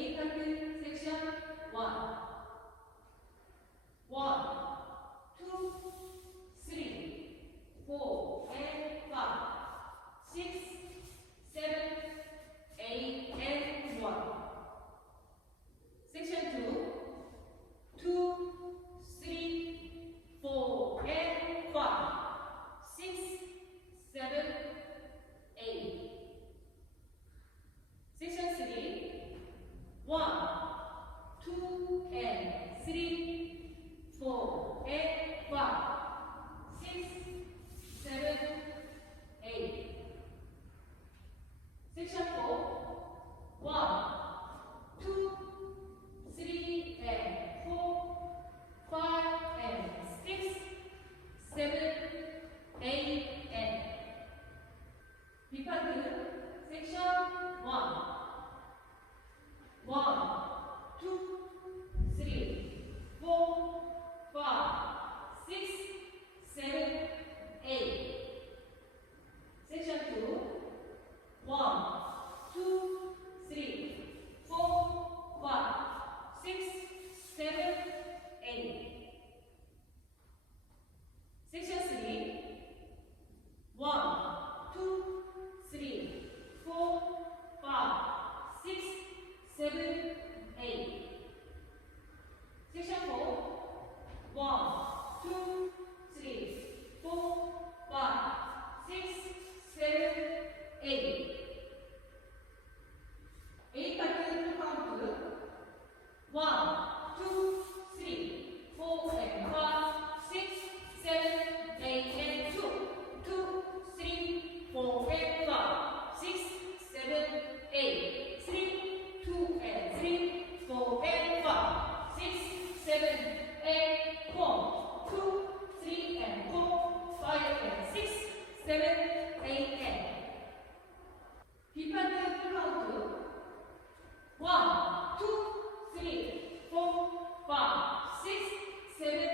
A 파트 섹션 1. 1, 2, 3, 4, and 5, 6, 7, 8, and 1. Section 2, 2, 3, 4, and 5, 6, 7, 8. Section 3, 1, 2, and 3, 4, and 5, 6, 7, 8. Section 4, 1, 2, 3, and 4, 5, and 6, 7, 8, and B 파트 섹션 1. 1, 2, 3, 4, 5, 6, 7, 8. Section 2. 1, 2, 3, 4, 5, 6, 7, 8. Section 3. 1, 2, 3, 4, 5, 6, 7, 8. Section 4. 1, 2, 3, 4, 5, 6, 7, 8. A 파트 카운트 1, 2, 3, 4, and 5, 6, 7, 8, and 2, 2, 3, 4, and 5, 6, 7, 8, 3, 2, and 3, 4, and 5, 6, 7, 8, 1, 2, 3, and 4, 5, and 6, 7, 8, and B 파트 카운트 1, 2, 3, 4, 5, 6, 7,